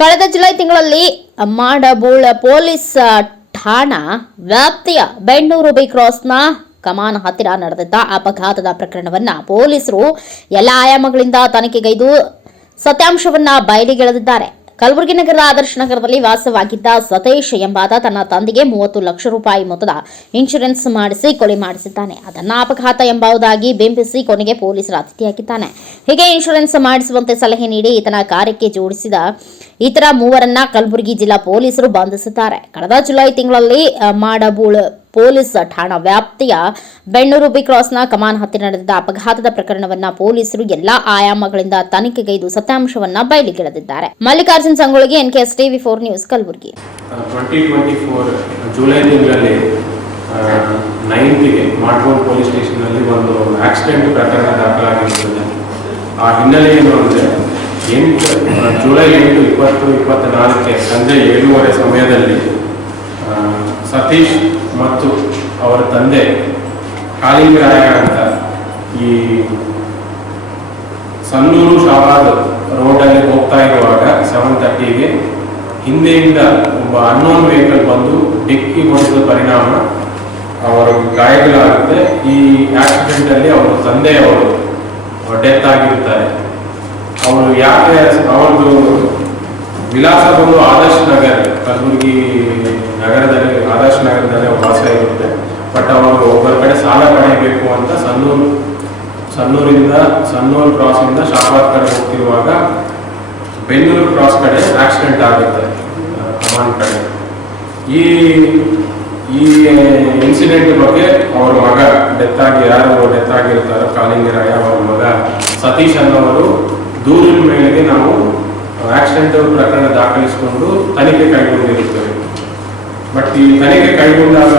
ಕಳೆದ ಜುಲೈ ತಿಂಗಳಲ್ಲಿ ಮಾಡಬೂಳ್ ಪೊಲೀಸ್ ಠಾಣಾ ವ್ಯಾಪ್ತಿಯ ಬೆಣ್ಣೂರು ಬಿ ಕ್ರಾಸ್ನ ಕಮಾನ್ ಹತ್ತಿರ ನಡೆದಿದ್ದ ಅಪಘಾತದ ಪ್ರಕರಣವನ್ನ ಪೊಲೀಸರು ಎಲ್ಲ ಆಯಾಮಗಳಿಂದ ತನಿಖೆಗೈದು ಸತ್ಯಾಂಶವನ್ನ ಬಯಲಿಗೆಳೆದಿದ್ದಾರೆ. ಕಲಬುರಗಿ ನಗರದ ಆದರ್ಶ ನಗರದಲ್ಲಿ ವಾಸವಾಗಿದ್ದ ಸತೀಶ್ ಎಂಬಾತ ತನ್ನ ತಂದೆಗೆ 30 ಲಕ್ಷ ರೂಪಾಯಿ ಮೊತ್ತದ ಇನ್ಶೂರೆನ್ಸ್ ಮಾಡಿಸಿ ಕೊಲೆ ಮಾಡಿಸಿದ್ದಾನೆ. ಅದನ್ನ ಅಪಘಾತ ಎಂಬುದಾಗಿ ಬಿಂಬಿಸಿ ಕೊನೆಗೆ ಪೊಲೀಸರ ಅತಿಥಿಯಾಗಿದ್ದಾನೆ. ಹೀಗೆ ಇನ್ಶೂರೆನ್ಸ್ ಮಾಡಿಸುವಂತೆ ಸಲಹೆ ನೀಡಿ ಈತನ ಕಾರ್ಯಕ್ಕೆ ಜೋಡಿಸಿದ ಇತರ ಮೂವರನ್ನ ಕಲಬುರಗಿ ಜಿಲ್ಲಾ ಪೊಲೀಸರು ಬಂಧಿಸಿದ್ದಾರೆ. ಕಳೆದ ಜುಲೈ ತಿಂಗಳಲ್ಲಿ ಮಾಡಬೂಳ್ ಪೊಲೀಸ್ ಠಾಣಾ ವ್ಯಾಪ್ತಿಯ ಬೆಣ್ಣೂರು ಬಿ ಕ್ರಾಸ್ನ ಕಮಾನ್ ಹತ್ತಿರ ನಡೆದಿದ್ದ ಅಪಘಾತದ ಪ್ರಕರಣವನ್ನ ಪೊಲೀಸರು ಎಲ್ಲಾ ಆಯಾಮಗಳಿಂದ ತನಿಖೆಗೈದು ಸತ್ಯಾಂಶವನ್ನ ಬಯಲಿಗೆಳೆದಿದ್ದಾರೆ. Mallikarjun Sangolgi, NKS TV4 news, Kalaburagi. 2024 July ತಿಂಗಳಲ್ಲಿ 9ಗೆ ಮಾಡಬೂಳ್ ಪೊಲೀಸ್ ಸ್ಟೇಷನ್ ನಲ್ಲಿ ಒಂದು ಆಕ್ಸಿಡೆಂಟ್ ಪ್ರಕರಣ ದಾಖಲಾಗಿರುತ್ತದೆ. ಆ ಹಿನ್ನೆಲೆ ಏನು ಅಂದರೆ ಜುಲೈ 8, 2024 ಸಂಜೆ 7:30 ಸಮಯದಲ್ಲಿ ಸತೀಶ್ ಮತ್ತು ಅವರ ತಂದೆ ಕಾಲಿಂಗರಾಯ ಅಂತ ಈ ಸನ್ನೂರು ಶಾಬಾದ್ ರೋಡಲ್ಲಿ ಹೋಗ್ತಾ ಇರುವಾಗ 7:30ಗೆ ಹಿಂದೆಯಿಂದ ಒಬ್ಬ ಅನ್ನೋನ್ ವೆಹಿಕಲ್ ಬಂದು ಡಿಕ್ಕಿ ಹೊಡೆದ ಪರಿಣಾಮ ಅವರು ಗಾಯಗಳಾಗುತ್ತೆ. ಈ ಆಕ್ಸಿಡೆಂಟ್ ಅಲ್ಲಿ ಅವರ ತಂದೆಯವರು ಡೆತ್ ಆಗಿರ್ತಾರೆ. ಅವರು ಯಾಕೆ ಅವ್ರದ್ದು ವಿಳಾಸ ಬಂದು ಆದರ್ಶ ನಗರ, ಕಲಬುರಗಿ ನಗರದಲ್ಲಿ ಆದರ್ಶ ನಗರದಲ್ಲಿ ವಾಸ ಇರುತ್ತೆ. ಬಟ್ ಅವರು ಒಬ್ಬರ ಕಡೆ ಸಾಲ ಪಡೆಯಬೇಕು ಅಂತ ಸನ್ನೂರು ಕ್ರಾಸಿಂದ ಶಾಬಾದ್ ಕಡೆ ಹೋಗ್ತಿರುವಾಗ ಬೆಣ್ಣೂರು ಕ್ರಾಸ್ ಕಡೆ ಆಕ್ಸಿಡೆಂಟ್ ಆಗುತ್ತೆ ಕಮಾನ್ ಕಡೆ. ಈ ಇನ್ಸಿಡೆಂಟ್ ಬಗ್ಗೆ ಅವ್ರ ಮಗ ಯಾರು ಡೆತ್ ಆಗಿರ್ತಾರೋ ಕಾಲಿಂಗರಾಯ, ಅವ್ರ ಮಗ ಸತೀಶ್ ಅನ್ನೋರು ದೂರಿನ ಮೇಲೆಗೆ ನಾವು ಆಕ್ಸಿಡೆಂಟ್ ಪ್ರಕರಣ ದಾಖಲಿಸಿಕೊಂಡು ತನಿಖೆ ಕೈಗೊಂಡಿರುತ್ತೇವೆ. ಬಟ್ ಈ ತನಿಖೆ ಕೈಗೊಂಡಾಗ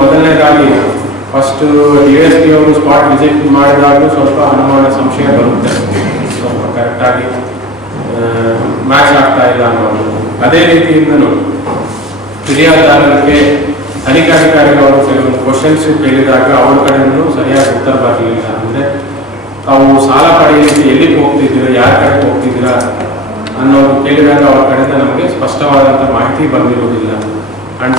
ಮೊದಲನೇದಾಗಿ ಫಸ್ಟ್ DSP ಅವರು ಸ್ಪಾಟ್ ವಿಸಿಟ್ ಮಾಡಿದಾಗಲೂ ಸ್ವಲ್ಪ ಅನುಮಾನ ಸಂಶಯ ಬರುತ್ತೆ, ಸ್ವಲ್ಪ ಕರೆಕ್ಟಾಗಿ ಮ್ಯಾಚ್ ಆಗ್ತಾ ಇಲ್ಲ ಅನ್ನೋದು. ಅದೇ ರೀತಿಯಿಂದಲೂ ಫಿರ್ಯಾದಿದಾರರಿಗೆ ತನಿಖಾಧಿಕಾರಿಗಳು ಕೆಲವೊಂದು ಕ್ವಶನ್ಸ್ ಕೇಳಿದಾಗ ಅವ್ರ ಕಡೆಯೂ ಸರಿಯಾಗಿ ಉತ್ತರ ಬರಲಿಲ್ಲ. ಅಂದರೆ ತಾವು ಸಾಲ ಪಡೆಯಲಿಕ್ಕೆ ಎಲ್ಲಿಗೆ ಹೋಗ್ತಿದ್ದೀರಾ, ಯಾರ ಕಡೆಗೆ ಹೋಗ್ತಿದ್ದೀರಾ ಅನ್ನೋದು ಕೇಳಿದಾಗ ಅವ್ರ ಕಡೆಯಿಂದ ನಮಗೆ ಸ್ಪಷ್ಟವಾದಂಥ ಮಾಹಿತಿ ಬಂದಿರುವುದಿಲ್ಲ. ಅಂಡ್